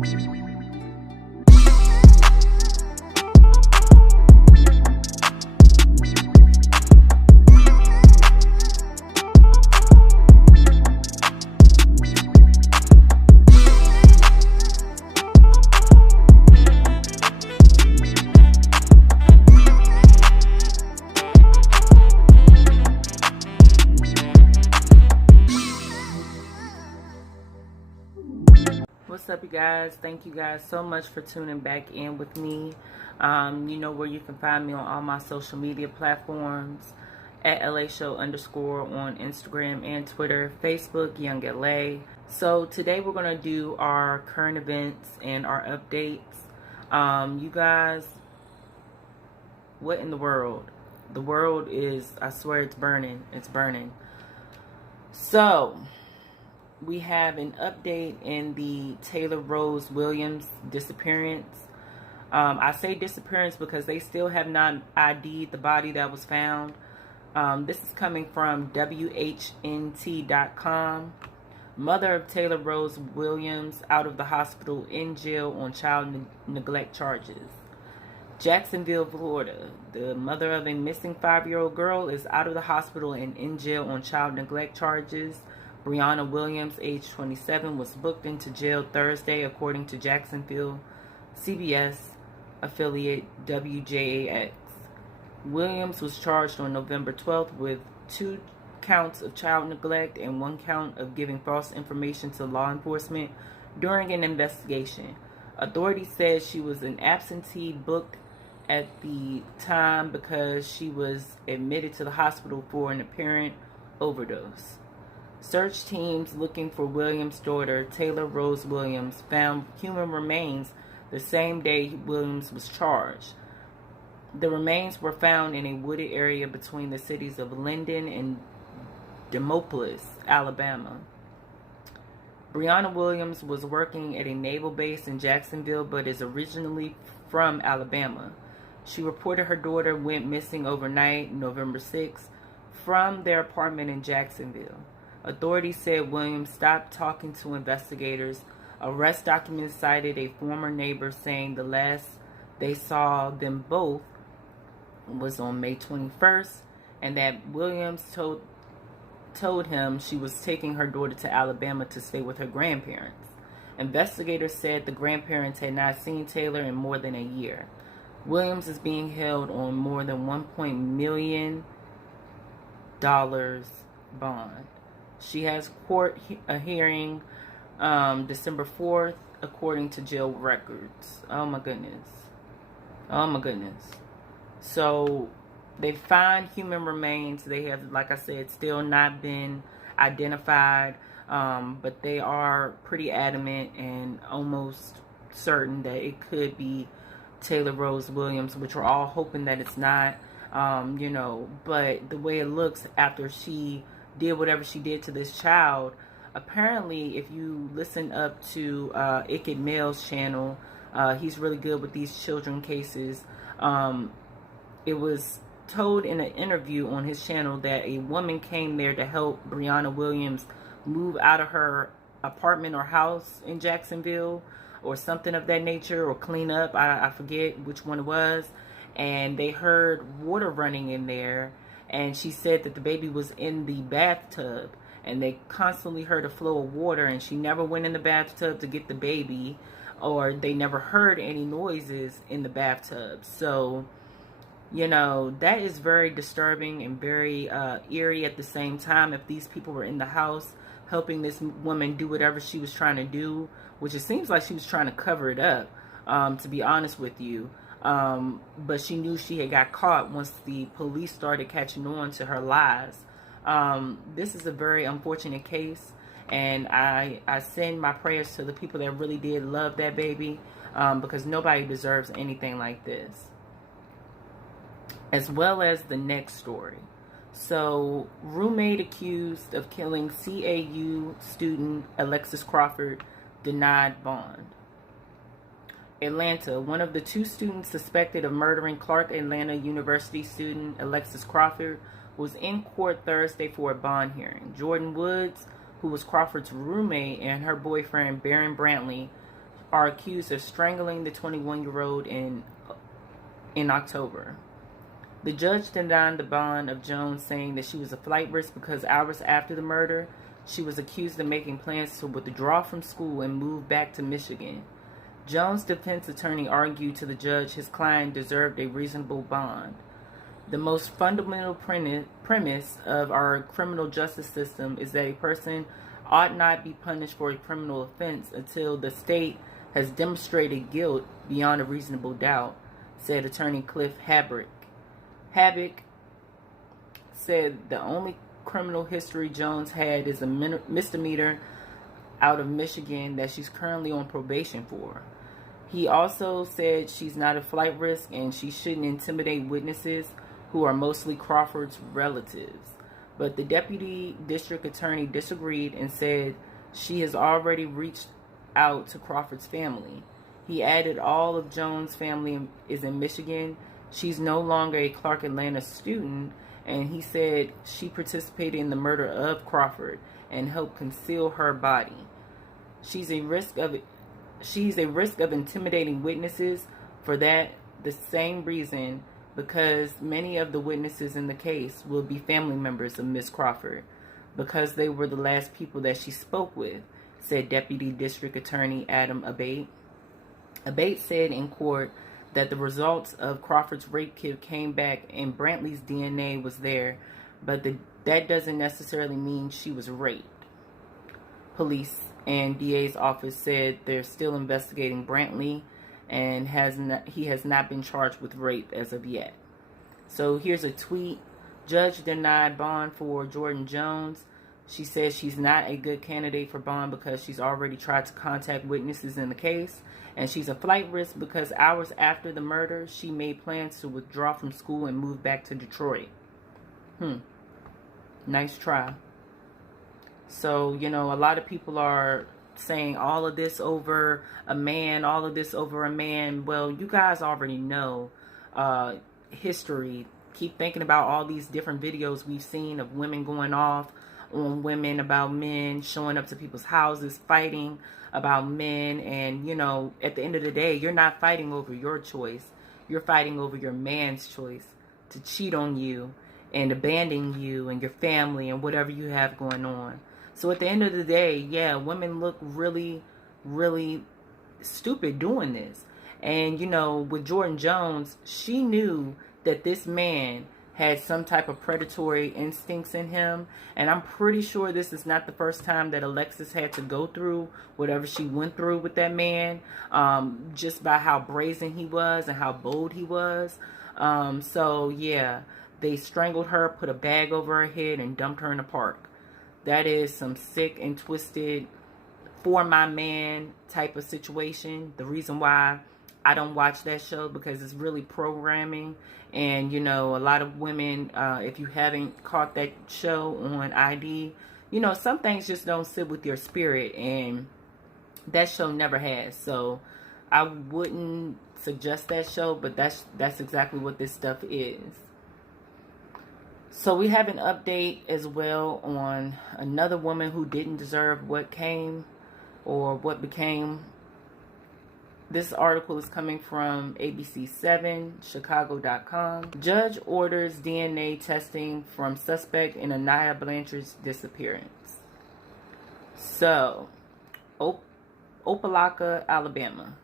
What's up, you guys? Thank you guys so much for tuning back in with me. You know where you can find me on all my social media platforms at LA_show_ on Instagram and Twitter, Facebook, Young LA. So today we're going to do our current events and our updates. You guys, what in the world? The world is, I swear it's burning. It's burning. So we have an update in the Taylor Rose Williams disappearance. I say disappearance because they still have not ID'd the body that was found. This is coming from WHNT.com. Mother of Taylor Rose Williams out of the hospital, in jail on child neglect charges. Jacksonville, Florida. The mother of a missing 5-year-old girl is out of the hospital and in jail on child neglect charges. Brianna Williams, age 27, was booked into jail Thursday, according to Jacksonville CBS affiliate WJAX. Williams was charged on November 12th with 2 counts of child neglect and 1 count of giving false information to law enforcement during an investigation. Authorities said she was an absentee booked at the time because she was admitted to the hospital for an apparent overdose. Search teams looking for Williams' daughter, Taylor Rose Williams, found human remains the same day Williams was charged. The remains were found in a wooded area between the cities of Linden and Demopolis, Alabama. Brianna Williams was working at a naval base in Jacksonville, but is originally from Alabama. She reported her daughter went missing overnight, November 6th, from their apartment in Jacksonville. Authorities said Williams stopped talking to investigators. Arrest documents cited a former neighbor saying the last they saw them both was on May 21st, and that Williams told him she was taking her daughter to Alabama to stay with her grandparents. Investigators said the grandparents had not seen Taylor in more than a year. Williams is being held on more than $1 million bond. She has a hearing December 4th, according to jail records. Oh my goodness. Oh my goodness. So they find human remains. They have, like I said, still not been identified, but they are pretty adamant and almost certain that it could be Taylor Rose Williams, which we're all hoping that it's not, but the way it looks after she did whatever she did to this child, apparently, if you listen up to Icked Mail's channel, he's really good with these children cases. It was told in an interview on his channel that a woman came there to help Brianna Williams move out of her apartment or house in Jacksonville or something of that nature, or clean up. I forget which one it was. And they heard water running in there. And she said that the baby was in the bathtub, and they constantly heard a flow of water, and she never went in the bathtub to get the baby, or they never heard any noises in the bathtub. So, that is very disturbing and very eerie at the same time. If these people were in the house helping this woman do whatever she was trying to do, which it seems like she was trying to cover it up, to be honest with you. But she knew she had got caught once the police started catching on to her lies. This is a very unfortunate case, and I send my prayers to the people that really did love that baby, because nobody deserves anything like this. As well as the next story. So, roommate accused of killing CAU student Alexis Crawford denied bond. Atlanta, one of the 2 students suspected of murdering Clark Atlanta University student Alexis Crawford was in court Thursday for a bond hearing. Jordyn Woods, who was Crawford's roommate, and her boyfriend Barron Brantley are accused of strangling the 21-year-old in October. The judge denied the bond of Jones, saying that she was a flight risk because hours after the murder, she was accused of making plans to withdraw from school and move back to Michigan. Jones' defense attorney argued to the judge his client deserved a reasonable bond. The most fundamental premise of our criminal justice system is that a person ought not be punished for a criminal offense until the state has demonstrated guilt beyond a reasonable doubt, said attorney Cliff Habrick. Habrick said the only criminal history Jones had is a misdemeanor out of Michigan that she's currently on probation for. He also said she's not a flight risk and she shouldn't intimidate witnesses who are mostly Crawford's relatives. But the deputy district attorney disagreed and said she has already reached out to Crawford's family. He added all of Jones' family is in Michigan. She's no longer a Clark Atlanta student, and he said she participated in the murder of Crawford and helped conceal her body. She's a risk of intimidating witnesses for the same reason, because many of the witnesses in the case will be family members of Miss Crawford, because they were the last people that she spoke with, said Deputy District Attorney Adam Abate. Abate said in court that the results of Crawford's rape kit came back and Brantley's DNA was there, but that doesn't necessarily mean she was raped. Police and DA's office said they're still investigating Brantley and he has not been charged with rape as of yet. So here's a tweet. Judge denied bond for Jordyn Jones. She says she's not a good candidate for bond because she's already tried to contact witnesses in the case, and she's a flight risk because hours after the murder, she made plans to withdraw from school and move back to Detroit. Nice try. So, a lot of people are saying all of this over a man, all of this over a man. Well, you guys already know history. Keep thinking about all these different videos we've seen of women going off on women about men, showing up to people's houses, fighting about men. And, at the end of the day, you're not fighting over your choice. You're fighting over your man's choice to cheat on you and abandon you and your family and whatever you have going on. So at the end of the day, yeah, women look really, really stupid doing this. And, with Jordyn Jones, she knew that this man had some type of predatory instincts in him. And I'm pretty sure this is not the first time that Alexis had to go through whatever she went through with that man, just by how brazen he was and how bold he was. So, yeah, they strangled her, put a bag over her head, and dumped her in the park. That is some sick and twisted for my man type of situation. The reason why I don't watch that show, because it's really programming. And, a lot of women, if you haven't caught that show on ID, some things just don't sit with your spirit. And that show never has. So I wouldn't suggest that show, but that's exactly what this stuff is. So we have an update as well on another woman who didn't deserve what came or what became. This article is coming from ABC7, Chicago.com. Judge orders DNA testing from suspect in Aniah Blanchard's disappearance. So, Opelika, Alabama.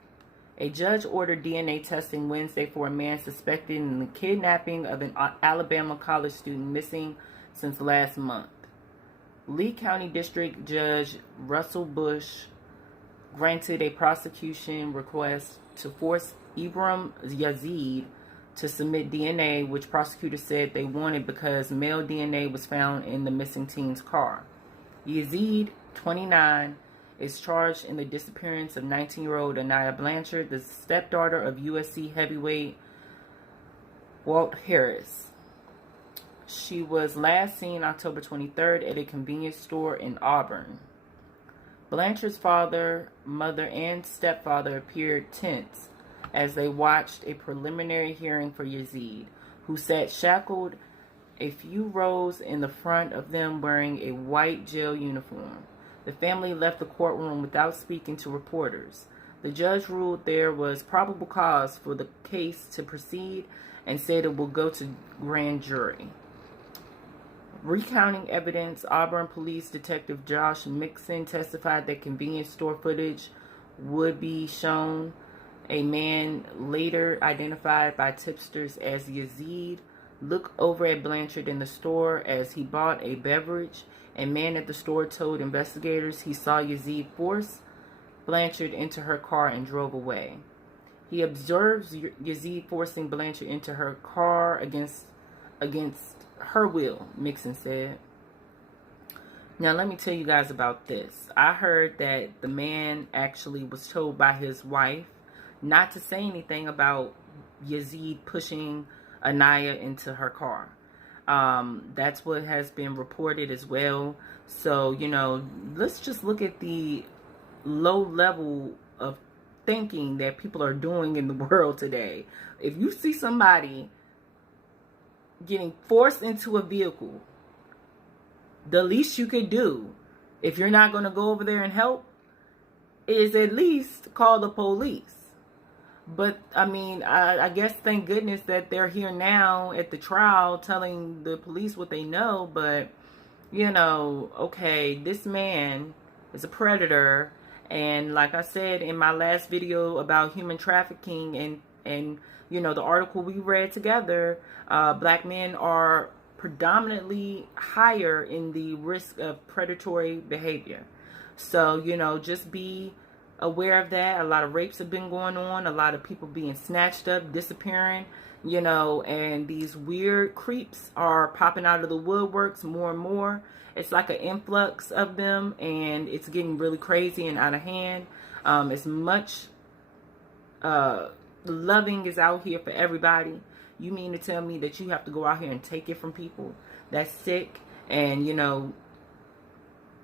A judge ordered DNA testing Wednesday for a man suspected in the kidnapping of an Alabama college student missing since last month. Lee County District Judge Russell Bush granted a prosecution request to force Ibram Yazid to submit DNA, which prosecutors said they wanted because male DNA was found in the missing teen's car. Yazid, 29, is charged in the disappearance of 19-year-old Aniah Blanchard, the stepdaughter of USC heavyweight Walt Harris. She was last seen October 23rd at a convenience store in Auburn. Blanchard's father, mother, and stepfather appeared tense as they watched a preliminary hearing for Yazid, who sat shackled a few rows in the front of them wearing a white jail uniform. The family left the courtroom without speaking to reporters. The judge ruled there was probable cause for the case to proceed and said it will go to grand jury. Recounting evidence, Auburn Police Detective Josh Mixon testified that convenience store footage would be shown. A man later identified by tipsters as Yazid looked over at Blanchard in the store as he bought a beverage. A man at the store told investigators he saw Yazid force Blanchard into her car and drove away. He observes Yazid forcing Blanchard into her car against her will, Mixon said. Now let me tell you guys about this. I heard that the man actually was told by his wife not to say anything about Yazid pushing Aniah into her car. That's what has been reported as well. So, you know, let's just look at the low level of thinking that people are doing in the world today. If you see somebody getting forced into a vehicle, the least you could do, if you're not going to go over there and help, is at least call the police. But, I mean, I guess thank goodness that they're here now at the trial telling the police what they know. But, you know, okay, this man is a predator. And like I said in my last video about human trafficking and you know, the article we read together, black men are predominantly higher in the risk of predatory behavior. So, you know, just be aware of that. A lot of rapes have been going on, a lot of people being snatched up, disappearing, you know, and these weird creeps are popping out of the woodworks more and more. It's like an influx of them, and it's getting really crazy and out of hand. As much loving is out here for everybody. You mean to tell me that you have to go out here and take it from people that's sick? And, you know,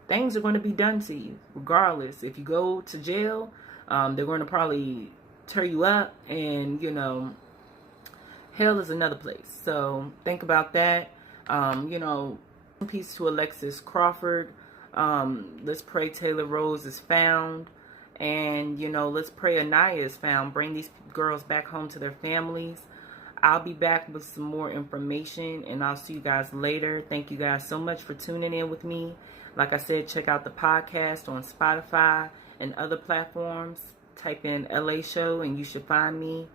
things are going to be done to you regardless. If you go to jail, they're going to probably tear you up, and, you know, hell is another place. So think about that. You know, peace to Alexis Crawford. Let's pray Taylor Rose is found. And, you know, let's pray Aniah is found. Bring these girls back home to their families. I'll be back with some more information, and I'll see you guys later. Thank you guys so much for tuning in with me. Like I said, check out the podcast on Spotify and other platforms. Type in LA Show and you should find me.